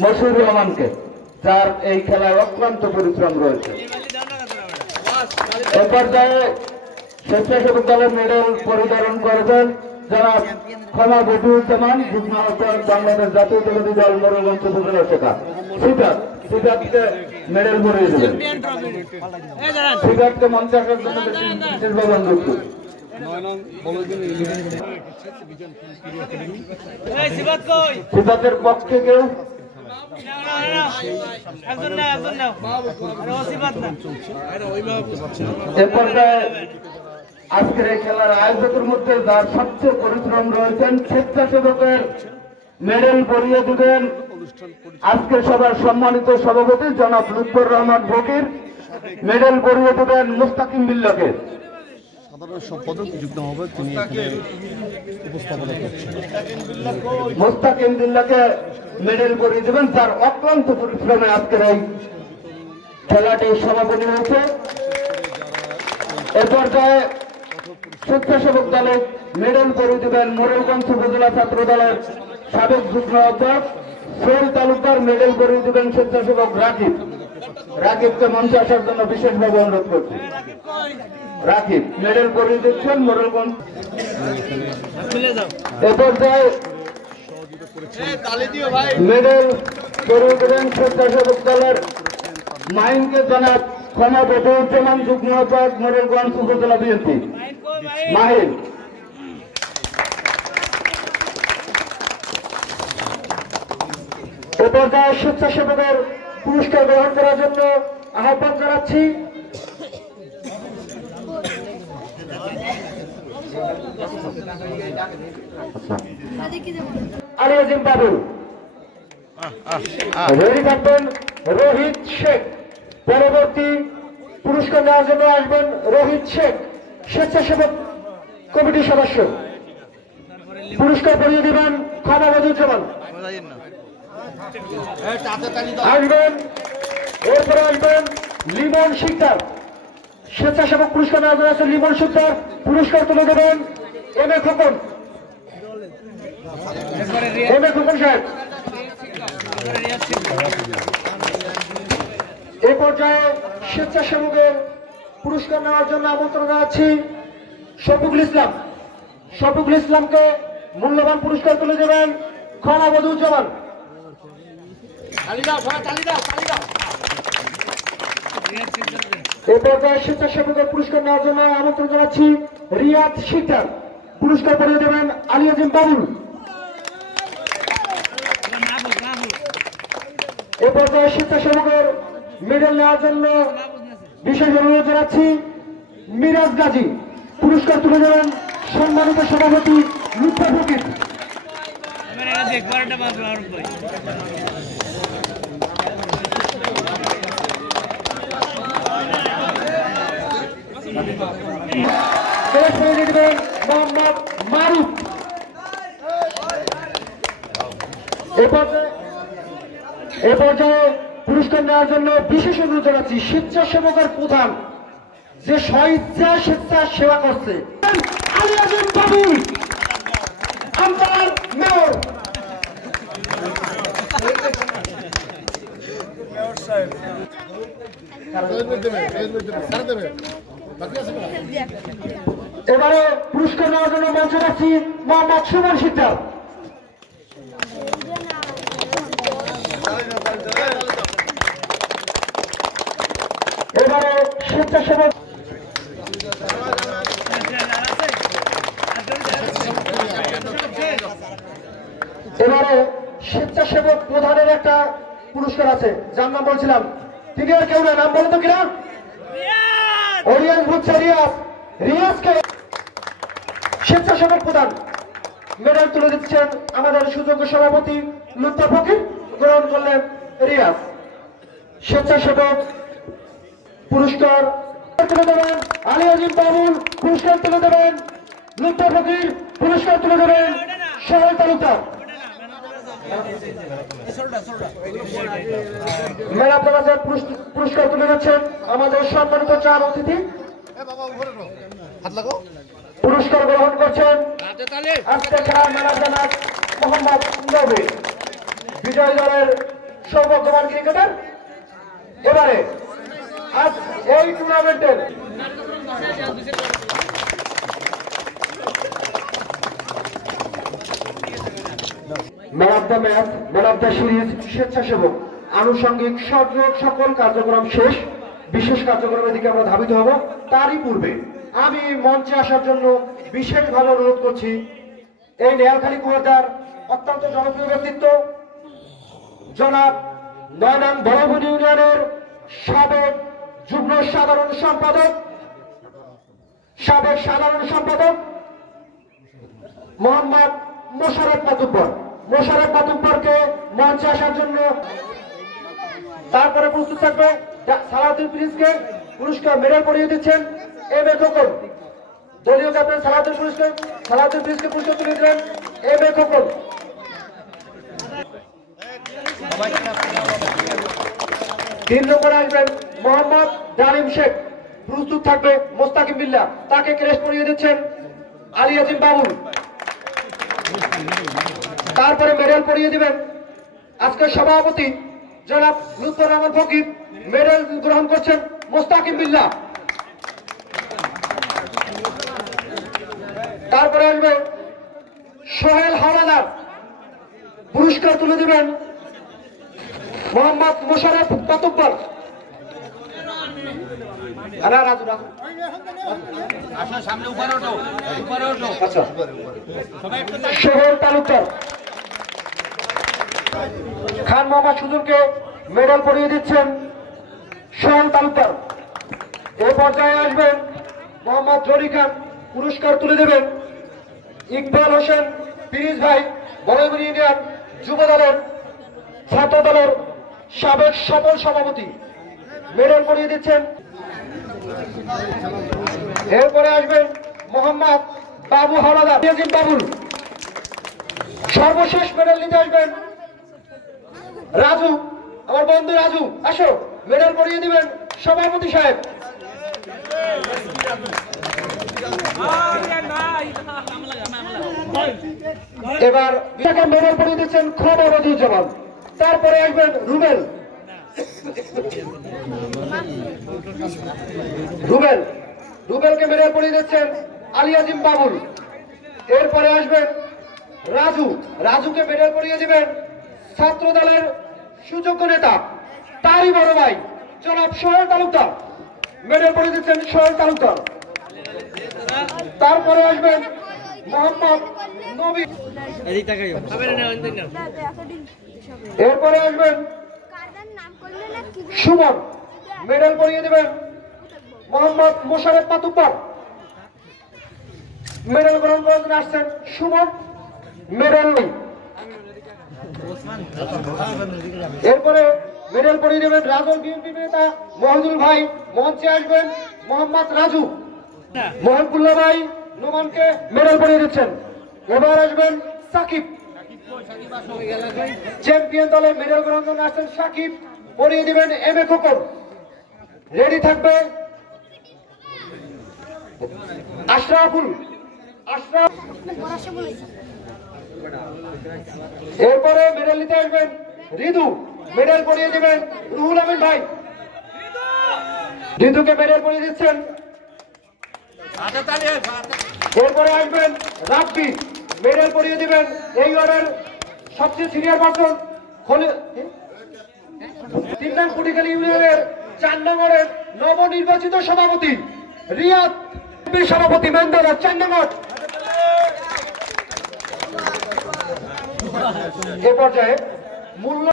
মশিউর রহমানকে, যার এই খেলায় অক্লান্ত পরিশ্রম রয়েছে। এ পর্যায়ে স্বেচ্ছাসেবক দলের মেডেল পরিধারণ করেছেন যারা ক্ষমা বদিউজ্জামান, যুগ্ম আহ্বায়ক বাংলাদেশ জাতীয়তাবাদী দল মোরলগঞ্জ উপজেলা শাখা। সিদ্ধার্থকে মেডেল পরিয়ে দেবেন। সিদ্ধার্থকে মঞ্চে আসার জন্য বিশেষভাবে অনুরোধ করি। সিদ্ধার্থের পক্ষে কেউ? এ পর্যায়ে আজকের এই খেলার আয়োজকের মধ্যে যার সবচেয়ে পরিশ্রম রয়েছেন, স্বেচ্ছাসেবকের মেডেল পরিয়ে দিবেন আজকের সভার সম্মানিত সভাপতি জনাব লুৎফর রহমান ফকির। মেডেল পরিয়ে দেবেন মুস্তাকিম বিল্লাহকে। সাধারণ সম্পাদক যুক্ত হবে, তিনি উপস্থাপনা করছেন। মুস্তাকিম বিল্লাহকে মেডেল পরিয়ে দেবেন, তার অক্লান্ত পরিশ্রমে আজকের এই খেলাটি সমাপনী হয়েছে। এ পর্যায়ে স্বেচ্ছাসেবক দলে মেডেল পরিয়ে দেবেন মোরেলগঞ্জ উপজেলা ছাত্র দলের সাবেক যুগ্ম আহ্বায়ক সোহেল তালুকদার। মেডেল পরিয়ে দেবেন স্বেচ্ছাসেবক রাকিব। রাকিবকে মঞ্চে আসার জন্য বিশেষভাবে অনুরোধ করছি। রাকিব মেডেল পরিয়ে দিচ্ছেন মোরেলগঞ্জ। এ পর্যায়ে মেডেল পরিয়ে দেবেন স্বেচ্ছাসেবক দলের মাইনকে জনাব ক্ষমা বদিউজ্জামান, যুগ্ম আহ্বায়ক মোরেলগঞ্জ উপজেলা বিএনপি। মাহিন। এ পর্যায়ে স্বেচ্ছাসেবকের পুরস্কার গ্রহণ করার জন্য আহ্বান জানাচ্ছি আলী আজিম বাবুল। রেডি থাকবেন রোহিত শেখ। পরবর্তী পুরস্কার নেওয়ার জন্য আসবেন রোহিত শেখ, স্বেচ্ছাসেবক কমিটির সদস্য। পুরস্কার পরিয়ে দিবেন ক্ষমা বদিউজ্জামান। আসবেন, এরপরে আসবেন লিমন শিকদার। স্বেচ্ছাসেবক পুরস্কার নেওয়ার জন্য আছে লিমন শিকদার। পুরস্কার তুলে দেবেন M A Khokon. M A Khokon সাহেব। এ পর্যায়ে স্বেচ্ছাসেবকের পুরস্কার নেওয়ার জন্য আমন্ত্রণ জানাচ্ছি শফিকুল ইসলাম। শফিকুল ইসলামকে মূল্যবান পুরস্কার তুলে দেবেন ক্ষমা বদিউজ্জামান। এ পর্যায়ে স্বেচ্ছাসেবকের পুরস্কার নেওয়ার জন্য আমন্ত্রণ জানাচ্ছি রিয়াদ শিকদার। পুরস্কার পরিয়ে দেবেন আলী আজিম বাবুল। এ পর্যায়ে স্বেচ্ছাসেবকের মেডেল নেওয়ার জন্য বিশেষ অনুরোধ জানাচ্ছি মিরাজ গাজী। পুরস্কার তুলে দেবেন সম্মানিত সভাপতি লুৎফর ফকির। মোহাম্মদ মারুফ। এ পর্যায়ে পুরস্কার নেওয়ার জন্য বিশেষ অনুরোধ জানাচ্ছি স্বেচ্ছাসেবকের প্রধান, যে স্বেচ্ছা সেবা করছে, আলী আজিম বাবুল, আমার মেয়র। এবারে পুরস্কার নেওয়ার জন্য মঞ্চে রাখছি মোহাম্মদ সুমন শিকদার। এবারে স্বেচ্ছাসেবক প্রধানের একটা পুরস্কার আছে, যার নাম বলছিলাম, তিনি আর কেউ না, নাম বলেন তো কিনা? রিয়াজ বুঝছে, রিয়াজকে স্বেচ্ছাসেবক প্রধান মেডেল তুলে দিচ্ছেন আমাদের সুযোগ্য সভাপতি লুৎফর ফকির। গ্রহণ করলেন রিয়াজ। স্বেচ্ছাসেবক পুরস্কার তুলে দেবেন আলী আজিম বাবুল। পুরস্কার তুলে দেবেন লুৎফর ফকির। পুরস্কার তুলে দেবেন সোহেল তালুকদার। মেলা প্রকাশের পুরস্কার তুলে যাচ্ছেন আমাদের সম্মানিত চার অতিথি। পুরস্কার গ্রহণ করছেন আজকে খেলার ম্যানেজার মোহাম্মদ নবী। বিজয় দলের সৌভাগ্যবান ক্রিকেটার। এবারে আজ এই টুর্নামেন্টের man of the match, man of the series, স্বেচ্ছাসেবক, আনুষঙ্গিক সকল কার্যক্রম শেষ। বিশেষ কার্যক্রমের দিকে আমরা ধাবিত হব। তারই পূর্বে আমি মঞ্চে আসার জন্য বিশেষভাবে অনুরোধ করছি এই নেয়ালখালী কুয়ারদার অত্যন্ত জনপ্রিয় ব্যক্তিত্ব জনাব ৯ নং বড়বুনি ইউনিয়নের সাবেক যুগ্ম সাধারণ সম্পাদক মোহাম্মদ মোশাররফ মাতুব্বর। মোশাররফ মাতুব্বরকে মঞ্চে আসার জন্য। তারপরে প্রস্তুত থাকবে সালাউদ্দিন প্রিন্সকে পুরস্কার মেডেল পরিয়ে দিচ্ছেন এম এ খোকন। দলীয় ক্যাপ্টেন সালাউদ্দিন প্রিন্সকে পুরস্কার তুলে দিলেন এম এ খোকন। 3 নম্বরে আসবেন মোহাম্মদ ডালিম শেখ। প্রস্তুত থাকবে মোস্তাকিম বিল্লাহ, তাকে ক্রেস্ট পরিয়ে দিচ্ছেন আলী আজিম বাবুল। তারপরে মেডেল পরিয়ে দিবেন আজকের সভাপতি জনাব লুৎফর রহমান ফকির। মেডেল গ্রহণ করছেন মোস্তাকিম বিল্লাহ। তারপরে আসবে সোহেল হাওলাদার, পুরস্কার তুলে দিবেন মোহাম্মদ মোশাররফ মাতুব্বর। আচ্ছা, সোহেল তালুকদার। খান মোহাম্মদ সুজনকে মেডেল পরিয়ে দিচ্ছেন সোহেল তালুকদার। এই পর্যায়ে আসবেন মোহাম্মদ জরি খান, পুরস্কার তুলে দেবেন ইকবাল হোসেন পিরিজ ভাই, বড়বুনি ইউনিয়ন যুব দলের ছাত্র দলের সাবেক সফল সভাপতি। মেডেল পরিয়ে দিচ্ছেন। এরপরে আসবেন মোহাম্মদ বাবু হাওলাদার, আজিম বাবুল। সর্বশেষ মেডেল নিতে আসবেন রাজু, আমার বন্ধু রাজু, আসো মেডেল পরিয়ে দিবেন সভাপতি সাহেব। এবার মেডেল পরিয়ে দিচ্ছেন খবরুজ্জামান। তারপরে আসবেন রুবেলকে মেডেল পরিয়ে দিচ্ছেন আলী আজিম বাবুল। এরপরে আসবেন রাজুকে মেডেল পরিয়ে দিবেন ছাত্র দলের সুযোগ্য নেতা, তারই বড় ভাই জনাব সোহেল তালুকদার। মেডেল পরিয়ে দিচ্ছেন সোহেল তালুকদার। তারপরে আসবেন মোহাম্মদ নবী। এরপরে আসবেন সুমন, মেডেল পরিয়ে দেবেন মোহাম্মদ মোশাররফ মাতুব্বর। মেডেল গ্রহণ করে আসছেন সুমন, মেডেল নেই। এরপরে মেডেল পরিয়ে দেবেন রাজল বিএনপি নেতা মহিদুল ভাই। মঞ্চে আসবেন মোহাম্মদ রাজু। মোহাম্মদুল্লাহ ভাই নোমানকে মেডেল পরিয়ে দিচ্ছেন। এবার আসবেন সাকিব, চ্যাম্পিয়ন দলে মেডেল গ্রহণ করে আসছেন সাকিব, পরিয়ে দিবেন এম এ খোকন। রেডি থাকবে আশরাফ। এরপরে মেডেল নিতে আসবেন রিদু, মেডেল পরিয়ে দিবেন রুহুল আমিন ভাই। রিদুকে মেডেল পরিয়ে দিচ্ছেন। এরপরে আসবেন রাব্বি, মেডেল পরিয়ে দিবেন এই ওয়ার্ডের সবচেয়ে সিনিয়র পারসন 3 নং কুটিখালী ইউনিয়নের 4 নম্বরের নবনির্বাচিত সভাপতি রিয়াদ, সভাপতি মেন্দরা 4 নম্বর। এ পর্যায়ে মূল্য